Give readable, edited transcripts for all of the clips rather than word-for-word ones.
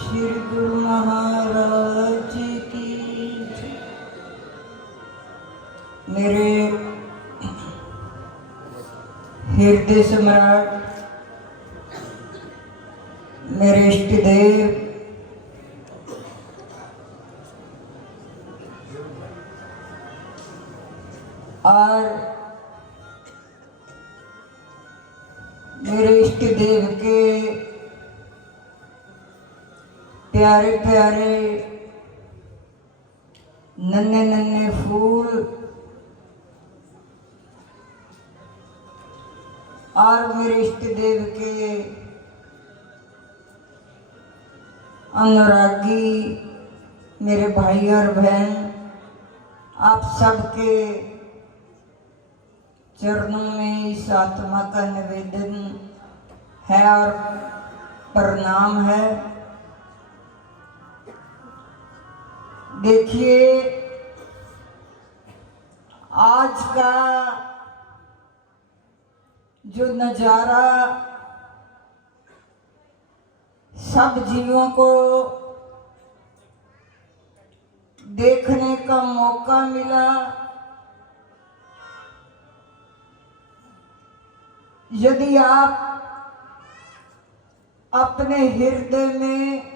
श्री गुरु महाराज की जय। मेरे हृदय सम्राट, मेरे इष्ट देव, और मेरे इष्ट देव के प्यारे प्यारे नन्हे नन्हे फूल और मेरे इष्ट देव के अनुरागी मेरे भाई और बहन, आप सबके चरणों में इस आत्मा का निवेदन है और प्रणाम है। देखिए, आज का जो नज़ारा सब जीवों को देखने का मौका मिला, यदि आप अपने हृदय में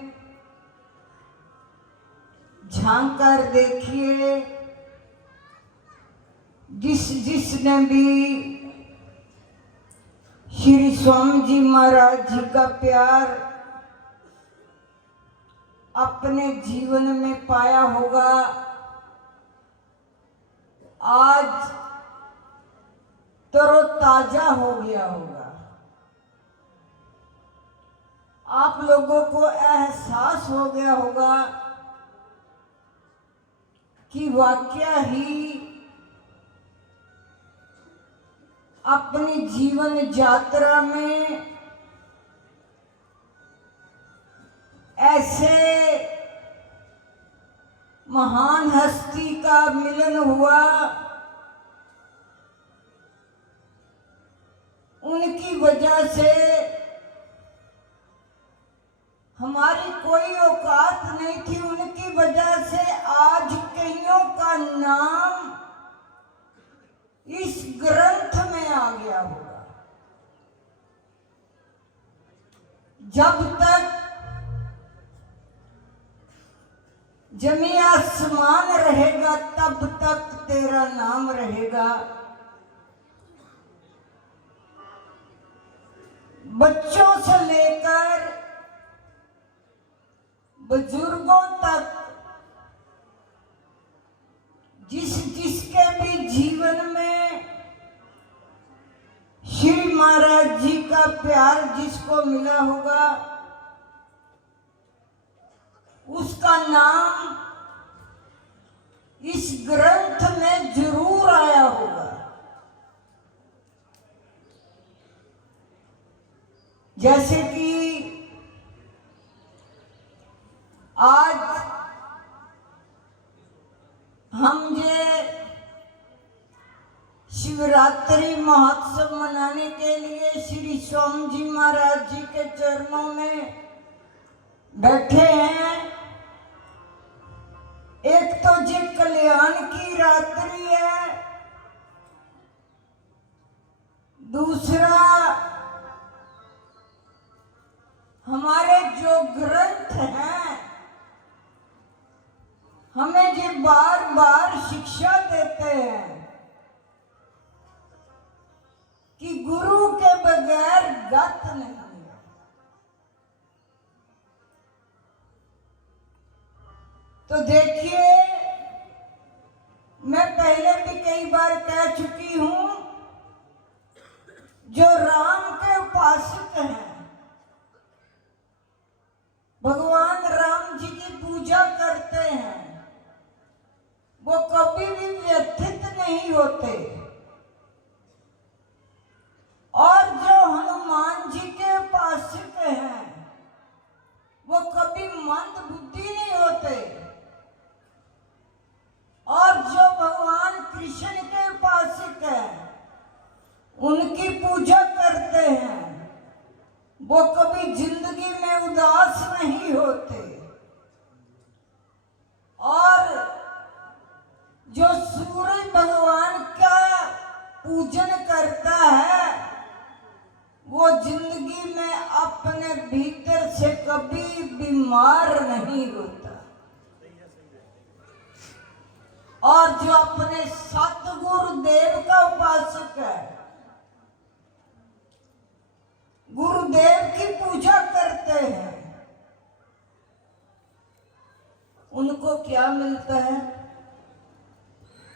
झांक कर देखिए, जिसने भी श्री स्वामी जी महाराज जी का प्यार अपने जीवन में पाया होगा, आज तरोताजा हो गया होगा। आप लोगों को एहसास हो गया होगा कि वाकया ही अपनी जीवन यात्रा में ऐसे महान हस्ती का मिलन हुआ, उनकी वजह से हमारी कोई औकात नहीं थी, उनकी वजह से आज कईयों का नाम इस ग्रंथ में आ गया होगा। जब तक जमी आसमान रहेगा तब तक तेरा नाम रहेगा। बच्चों से लेकर बुजुर्गों तक जिसके भी जीवन में श्री महाराज जी का प्यार जिसको मिला होगा, उसका नाम इस ग्रंथ में जरूर आया होगा। जैसे कि आज हम ये शिवरात्रि महोत्सव मनाने के लिए श्री स्वामी जी महाराज जी के चरणों में बैठे हैं। एक तो जी कल्याण की रात्रि है, दूसरा हमारे जो ग्रंथ हैं हमें ये बार बार शिक्षा देते हैं कि गुरु के बगैर गत नहीं है। तो देखिए, मैं पहले भी कई बार कह चुकी हूं, जो राम के उपासक हैं, भगवान राम जी की पूजा करते हैं, वो कभी भी व्यथित नहीं होते। और जो हनुमान जी के उपासक हैं, वो कभी मंद बुद्धि नहीं होते। और जो भगवान कृष्ण के उपासक हैं, उनकी पूजा करते हैं, वो कभी जिंदगी में उदास पास नहीं होते। और जो सूरज भगवान का पूजन करता है वो जिंदगी में अपने भीतर से कभी बीमार नहीं होता। और जो अपने सतगुरुदेव का उपासक है, गुरुदेव की पूजा करते हैं, उनको क्या मिलता है?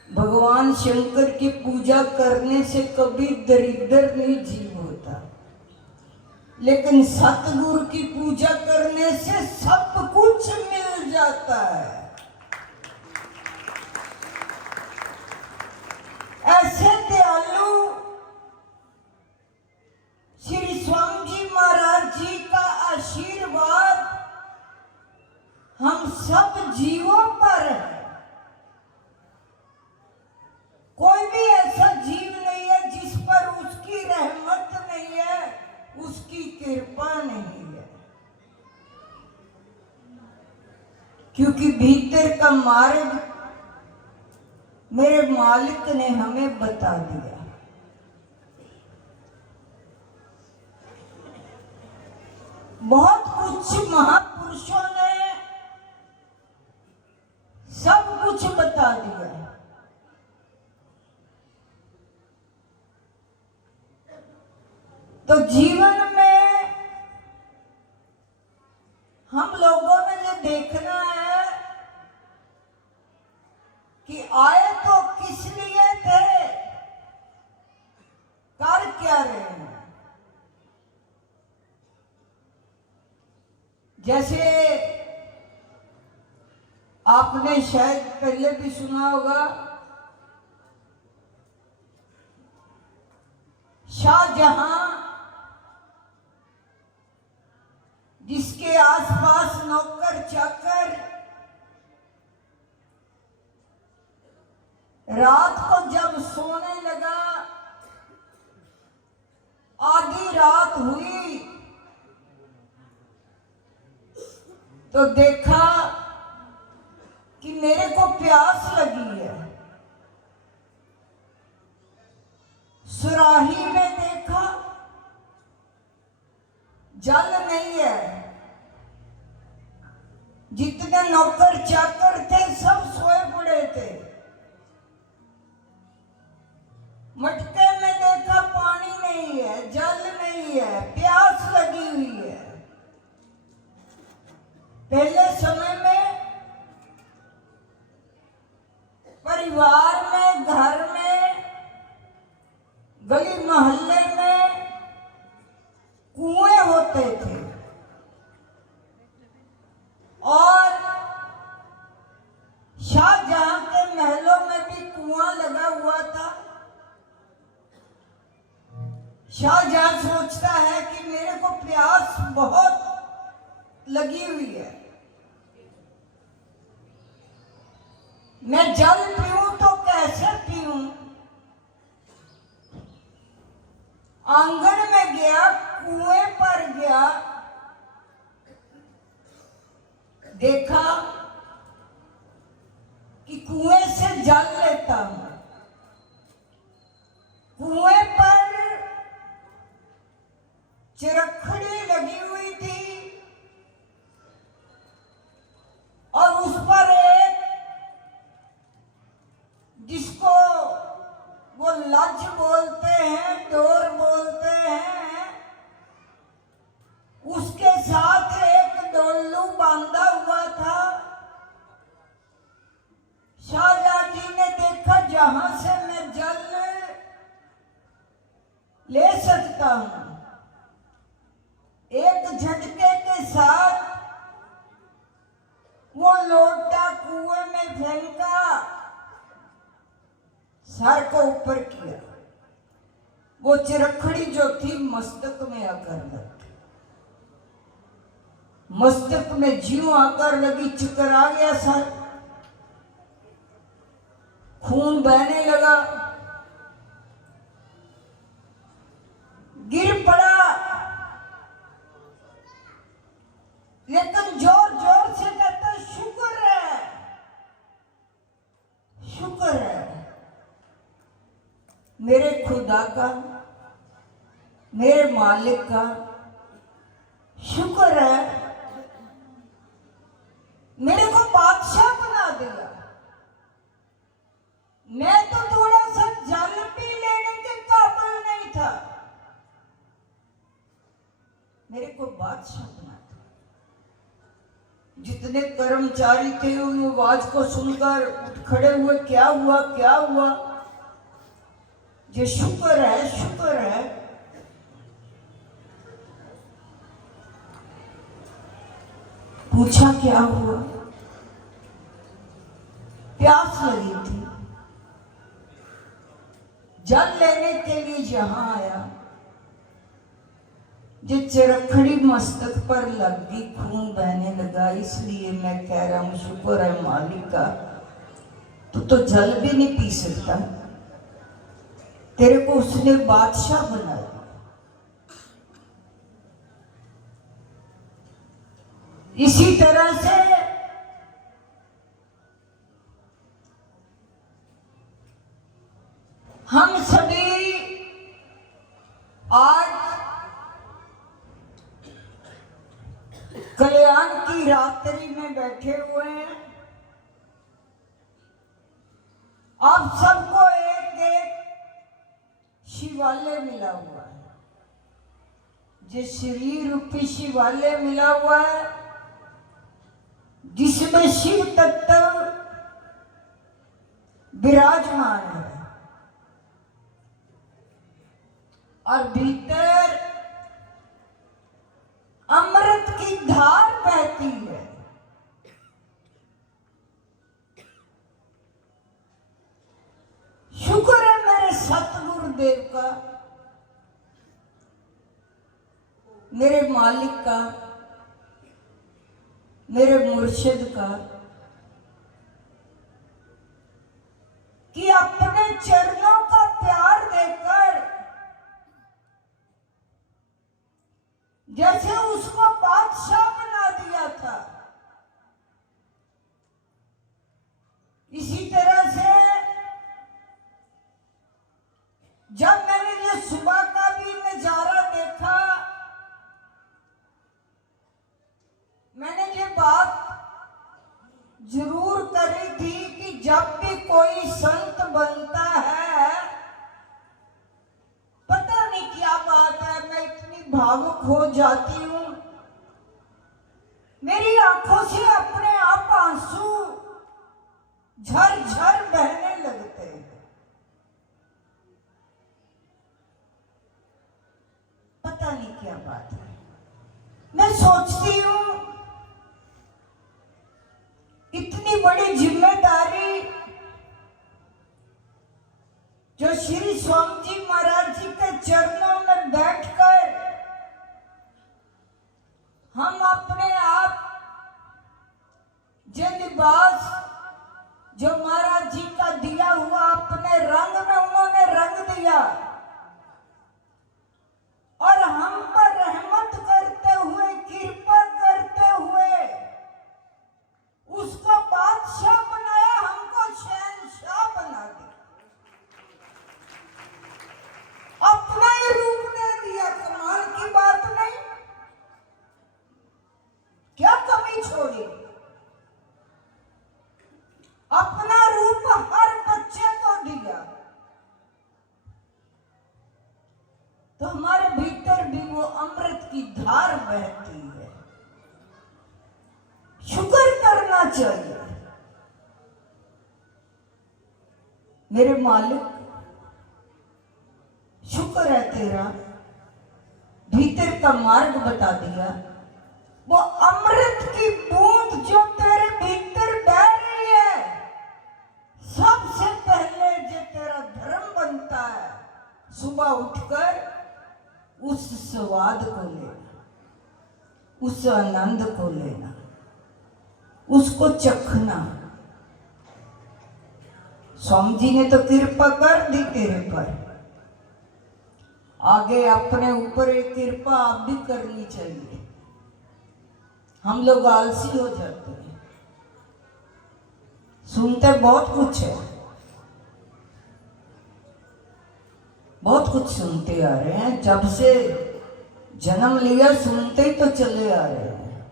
भगवान शंकर की पूजा करने से कभी दरिद्र नहीं जीव होता, लेकिन सतगुरु की पूजा करने से सब कुछ मिल जाता है। ऐसे दयालु श्री स्वामी जी महाराज जी का आशीर्वाद हम सब जीवों पर है। कोई भी ऐसा जीव नहीं है जिस पर उसकी रहमत नहीं है, उसकी कृपा नहीं है, क्योंकि भीतर का मार्ग मेरे मालिक ने हमें बता दिया। बहुत कुछ महापुरुषों ने सब कुछ बता दिया। तो जीवन में हम लोगों ने जो देखना है कि आए तो किस लिए थे, कर क्या रहे हैं। जैसे आपने शायद पहले भी सुना होगा, शाहजहां जिसके आसपास नौकर चाकर रात को जब सोने लगा, आधी रात हुई तो देखा कि मेरे को प्यास लगी है। सुराही में देखा, जल नहीं है। जितने नौकर चाकर थे सब सोए पड़े थे। मटके में देखा, पानी नहीं है, जल नहीं है, प्यास लगी हुई है। पहले समय में परिवार में, घर में, गली मोहल्ले में कुएं होते थे और शाहजहां के महलों में भी कुआं लगा हुआ था। शाहजहां सोचता है कि मेरे को प्यास बहुत लगी हुई है, मैं जल पीऊं तो कैसे पीऊं। आंगन में गया, कुएं पर गया, देखा कि कुएं से जल लेता हूं। कुएं पर चिरखड़ी लगी हुई थी और उस पर एक, जिसको वो लज बोलते हैं, डोर बोलते हैं, उसके साथ एक डोलू बांधा हुआ था। शाहजहां जी ने देखा जहां से मैं जल ले सकता हूं, एक झटके के साथ वो लोटा कुएं में फेंका, सर को ऊपर किया। वो चिरखड़ी जो थी मस्तक में आकर लगी। मस्तक में ज्यों आकर लगी, चक्कर आ गया, सर खून बहने लगा, गिर पड़ा। लेकिन जोर जोर से कहता शुक्र है, शुक्र है मेरे खुदा का, मेरे मालिक का, शुक्र है मेरे को बादशाह बना दिया। मैं तो थोड़ा सा जल भी लेने के काबिल नहीं था, मेरे को बादशाह बना दिया। जितने कर्मचारी थे उन आवाज को सुनकर उठ खड़े हुए, क्या हुआ क्या हुआ? ये शुक्र है, शुक्र है। पूछा क्या हुआ? प्यास लगी थी, जल लेने के लिए जहां आया, जो चरखड़ी मस्तक पर लग गई, खून बहने लगा। इसलिए मैं कह रहा हूं शुक्र है मालिक का, तू तो जल भी नहीं पी सकता, तेरे को उसने बादशाह बनाया। इसी तरह से हम सभी आज कल्याण की रात्रि में बैठे हुए हैं। आप सबको एक एक शिवालय मिला हुआ है, जो शरीर रूपी शिवालय मिला हुआ है, जिसमें शिव तत्व विराजमान है और भीतर अमृत की धार बहती है। शुक्र है मेरे सतगुरुदेव का, मेरे मालिक का, मेरे मुर्शिद का, कि अपने चरणों का प्यार देकर जैसे उसको बादशाह बना दिया था, इसी तरह से जब मैंने ये सुबह का भी नजारा देखा, मैंने ये बात जरूर करी थी कि जब भी कोई संत बनता है, पता नहीं क्या बात है, मैं इतनी भावुक हो जाती हूं, मेरी आंखों से अपने आप आंसू झरझर बहने लगते हैं। पता नहीं क्या बात है। मैं सोचती हूं इतनी बड़ी जिम्मेदारी जो श्री स्वामी जी महाराज जी के चरणों में बैठकर हम अपने आप जो लिबास जो महाराज जी का दिया हुआ अपने रंग में उन्होंने रंग दिया और हम पर रहमत करते हुए, कृपा करते हुए उसको बादशाह बनाया, हमको शहंशाह बना दिया, अपना ही रूप दे दिया। कमाल की बात नहीं? क्या कमी छोड़ी? अपना रूप हर बच्चे को दिया, तो हमारे भीतर भी वो अमृत की धार बहती है। शुक्र करना चाहिए। मेरे मालिक, शुक्र है तेरा, भीतर का मार्ग बता दिया। वो अमृत की बूंद जो तेरे भीतर बह रही है, सबसे पहले जो तेरा धर्म बनता है, सुबह उठकर उस स्वाद को लेना, उस आनंद को लेना, उसको चखना। स्वामी जी ने तो कृपा कर दी तेरे पर, आगे अपने ऊपर एक कृपा आप भी करनी चाहिए। हम लोग आलसी हो जाते हैं। सुनते बहुत कुछ है, बहुत कुछ सुनते आ रहे हैं, जब से जन्म लिया सुनते ही तो चले आ रहे हैं,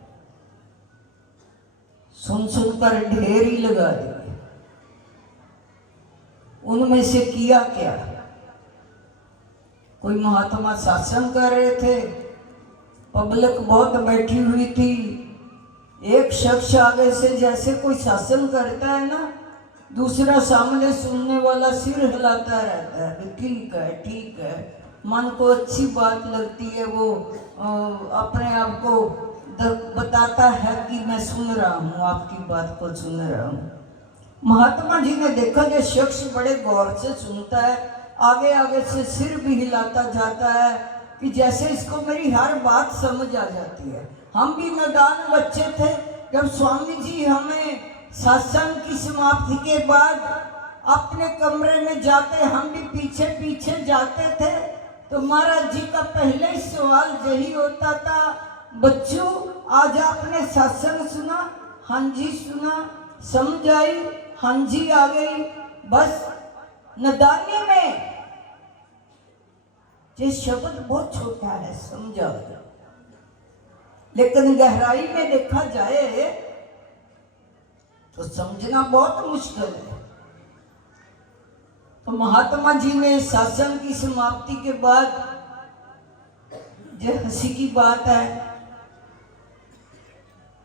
सुन सुनकर ढेर ही लगा दिए। उनमें से किया क्या? कोई महात्मा शासन कर रहे थे, पब्लिक बहुत बैठी हुई थी, एक शख्स आगे से जैसे कोई शासन करता है ना, दूसरा सामने सुनने वाला सिर हिलाता रहता है, ठीक है ठीक है, मन को अच्छी बात लगती है, वो अपने आप को बताता है कि मैं सुन रहा हूँ, आपकी बात को सुन रहा हूँ। महात्मा जी ने देखा कि शख्स बड़े गौर से सुनता है, आगे आगे से सिर भी हिलाता जाता है कि जैसे इसको मेरी हर बात समझ आ जाती है। हम भी नादान बच्चे थे, जब स्वामी जी हमें सत्संग की समाप्ति के बाद अपने कमरे में जाते, हम भी पीछे पीछे जाते थे, तो महाराज जी का पहले ही सवाल यही होता था, बच्चों आज आपने सत्संग सुना? हाँ जी सुना। समझ आई? हाँ जी आ गई। बस नादानी में ये शब्द बहुत छोटा है, समझा, लेकिन गहराई में देखा जाए तो समझना बहुत मुश्किल है। तो महात्मा जी ने सत्संग की समाप्ति के बाद, जो हंसी की बात है,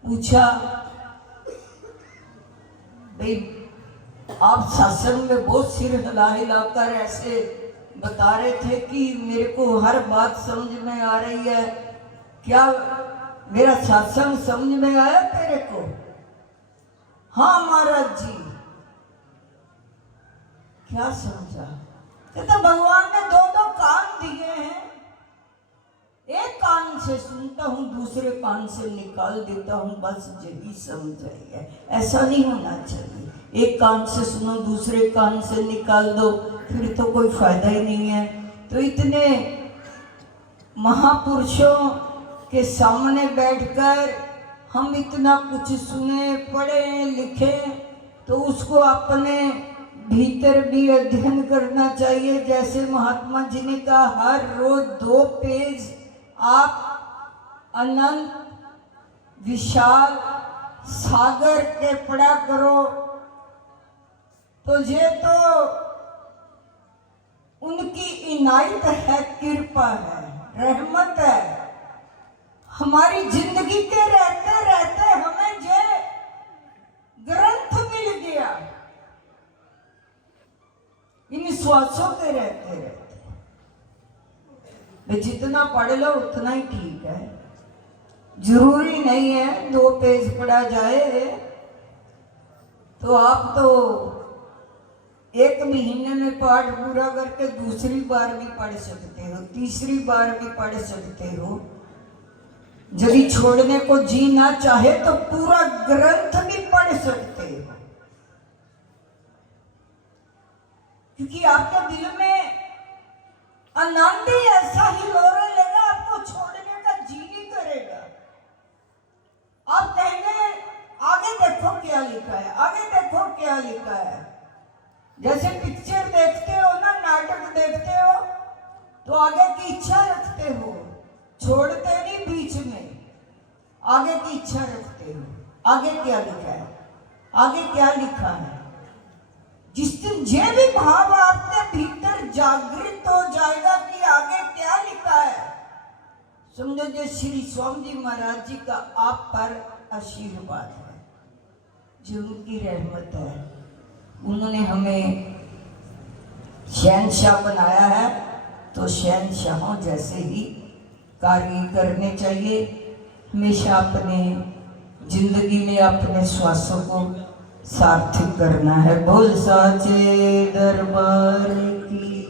पूछा, भाई आप सत्संग में बहुत सिर हिला हिलाकर ऐसे बता रहे थे कि मेरे को हर बात समझ में आ रही है, क्या मेरा सत्संग समझ में आया तेरे को? हाँ महाराज जी। क्या समझा? कहता भगवान ने दो दो कान दिए हैं, एक कान से सुनता हूँ, दूसरे कान से निकाल देता हूँ, बस यही समझ आई है। ऐसा नहीं होना चाहिए, एक कान से सुनो दूसरे कान से निकाल दो, फिर तो कोई फायदा ही नहीं है। तो इतने महापुरुषों के सामने बैठकर हम इतना कुछ सुने, पढ़े, लिखे, तो उसको अपने भीतर भी अध्ययन करना चाहिए। जैसे महात्मा जी ने कहा, हर रोज 2 पेज आप अनंत विशाल सागर के पढ़ा करो, तो ये तो उनकी इनायत है, कृपा है, रहमत है। हमारी जिंदगी के रहते रहते हमें ये ग्रंथ मिल गया, इन श्वासों के रहते रहते। जितना पढ़ लो उतना ही ठीक है, जरूरी नहीं है 2 पेज पढ़ा जाए। तो आप तो 1 महीने में पाठ पूरा करके दूसरी बार भी पढ़ सकते हो, तीसरी बार भी पढ़ सकते हो। यदि छोड़ने को जी ना चाहे तो पूरा ग्रंथ भी पढ़ सकते हो, क्योंकि आपके दिल में आनंद ही ऐसा ही लोरे लेगा, आपको छोड़ने का जी नहीं करेगा। आप कहेंगे आगे देखो क्या लिखा है, आगे देखो क्या लिखा है। जैसे पिक्चर देखते हो ना, नाटक देखते हो, तो आगे की इच्छा रखते हो, छोड़ते नहीं बीच में, आगे की इच्छा रखते हो। आगे क्या लिखा है, आगे क्या लिखा है। जिस दिन ये भी भाव आपके भीतर जागृत हो जाएगा कि आगे क्या लिखा है, समझो जो श्री स्वामी जी महाराज जी का आप पर आशीर्वाद है, जो उनकी रहमत है। उन्होंने हमें शहंशाह बनाया है, तो शहंशाहों जैसे ही कार्य करने चाहिए। हमेशा अपने जिंदगी में अपने श्वासों को सार्थक करना है। बोल साचे दरबार की।